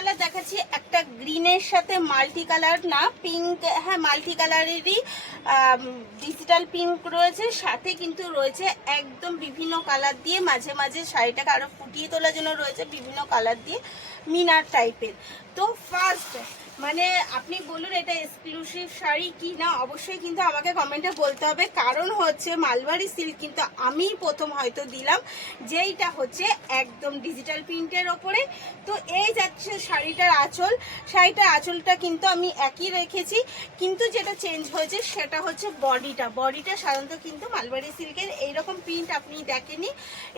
Colour দেখাচ্ছি একটা গ্রিনের সাথে মাল্টি কালার না পিঙ্ক, হ্যাঁ মাল্টি কালারেরই ডিজিটাল পিঙ্ক রয়েছে, সাথে কিন্তু রয়েছে একদম বিভিন্ন কালার দিয়ে, মাঝে মাঝে শাড়িটাকে আরো ফুটিয়ে তোলার জন্য রয়েছে বিভিন্ন কালার দিয়ে মিনার টাইপের। তো ফার্স্ট মানে আপনি বলুন এটা এক্সক্লুসিভ শাড়ি কি না, অবশ্যই কিন্তু আমাকে কমেন্টে বলতে হবে। কারণ হচ্ছে মালবাড়ি সিল্ক কিন্তু আমি প্রথম হয়তো দিলাম, যেইটা হচ্ছে একদম ডিজিটাল প্রিন্টের ওপরে। তো এই যাচ্ছে শাড়িটার আঁচল, শাড়িটার আঁচলটা কিন্তু আমি একই রেখেছি, কিন্তু যেটা চেঞ্জ হয়েছে সেটা হচ্ছে বডিটা সাধারণত কিন্তু মালবাড়ি সিল্কের এইরকম প্রিন্ট আপনি দেখেনি।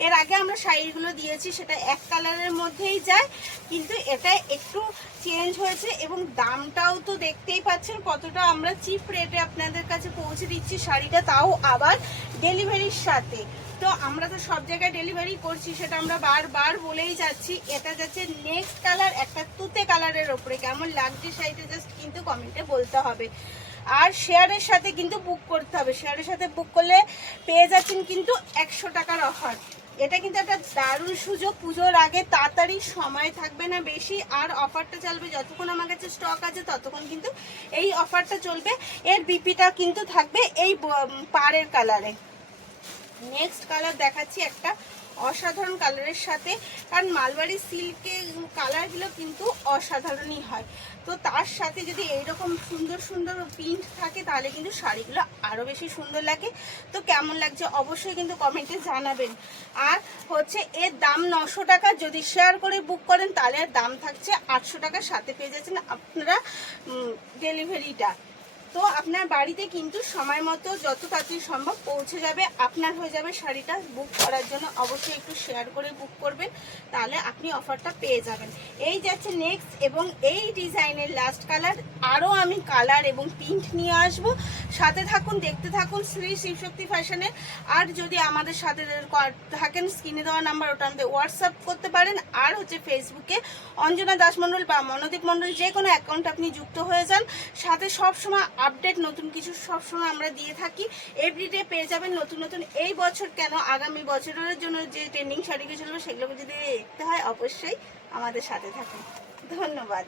এর আগে আমরা শাড়িগুলো দিয়েছি সেটা এক কালারের মধ্যেই যায়, কিন্তু এটা একটু চেঞ্জ হয়েছে এবং দামটাও তো দেখতেই পাচ্ছেন কতটা আমরা চিপ রেটে আপনাদের কাছে পৌঁছে দিচ্ছি শাড়িটা, তাও আবার ডেলিভারির সাথে। তো আমরা তো সব জায়গায় ডেলিভারি করছি, সেটা আমরা বারবার বলেই যাচ্ছি। এটা যাচ্ছে নেক্সট কালার, একটা তুতে কালারের ওপরে। কেমন লাগছে শাড়িটা জাস্ট কিন্তু কমেন্টে বলতে হবে। আর শেয়ারের সাথে কিন্তু বুক করতে হবে, শেয়ারের সাথে বুক করলে পেয়ে যাচ্ছেন কিন্তু 100 টাকার অফার। এটা কিন্তু একটা দারুণ সুযোগ, পুজোর আগে তাড়াতাড়ি সময় থাকবে না বেশি, আর অফারটা চলবে যতক্ষণ আমার কাছে স্টক আছে ততক্ষণ কিন্তু এই অফারটা চলবে। এর বিপিটা কিন্তু থাকবে এই পাড়ের কালারে। নেক্সট কালার দেখাচ্ছি একটা অসাধারণ কালারের সাথে, কারণ মালবাড়ি সিল্কের কালারগুলো কিন্তু অসাধারণই হয়। তো তার সাথে যদি এইরকম সুন্দর সুন্দর প্রিন্ট থাকে তাহলে কিন্তু শাড়িগুলো আরও বেশি সুন্দর লাগে। তো কেমন লাগছে অবশ্যই কিন্তু কমেন্টে জানাবেন। আর হচ্ছে এর দাম 900 টাকা, যদি শেয়ার করে বুক করেন তাহলে এর দাম থাকছে 800 টাকা, সাথে পেয়ে যাচ্ছেন আপনারা ডেলিভারিটা। তো আপনার বাড়িতে কিন্তু সময় মতো যত তাড়াতাড়ি সম্ভব পৌঁছে যাবে, আপনার হয়ে যাবে শাড়িটা। বুক করার জন্য অবশ্যই একটু শেয়ার করে বুক করবেন, তাহলে আপনি অফারটা পেয়ে যাবেন। এই যাচ্ছে নেক্সট এবং এই ডিজাইনের লাস্ট কালার। আরও আমি কালার এবং প্রিন্ট নিয়ে আসবো, সাথে থাকুন, দেখতে থাকুন শ্রী শিবশক্তি ফ্যাশনের। আর যদি আমাদের সাথে থাকেন স্ক্রিনে দেওয়া নাম্বার, ওটা আমাদের হোয়াটসঅ্যাপ করতে পারেন। আর হচ্ছে ফেসবুকে অঞ্জনা দাস মণ্ডল বা মনোদীপ মণ্ডল যে কোনো অ্যাকাউন্ট আপনি যুক্ত হয়ে যান, সাথে সবসময় আপডেট নতুন কিছু সবসময় আমরা দিয়ে থাকি। এভরিডে পেয়ে যাবেন নতুন নতুন। এই বছর কেন আগামী বছরের জন্য যে ট্রেন্ডিং শাড়িগুলো চলবে সেগুলোকে যদি দেখতে হয় অবশ্যই আমাদের সাথে থাকুন। ধন্যবাদ।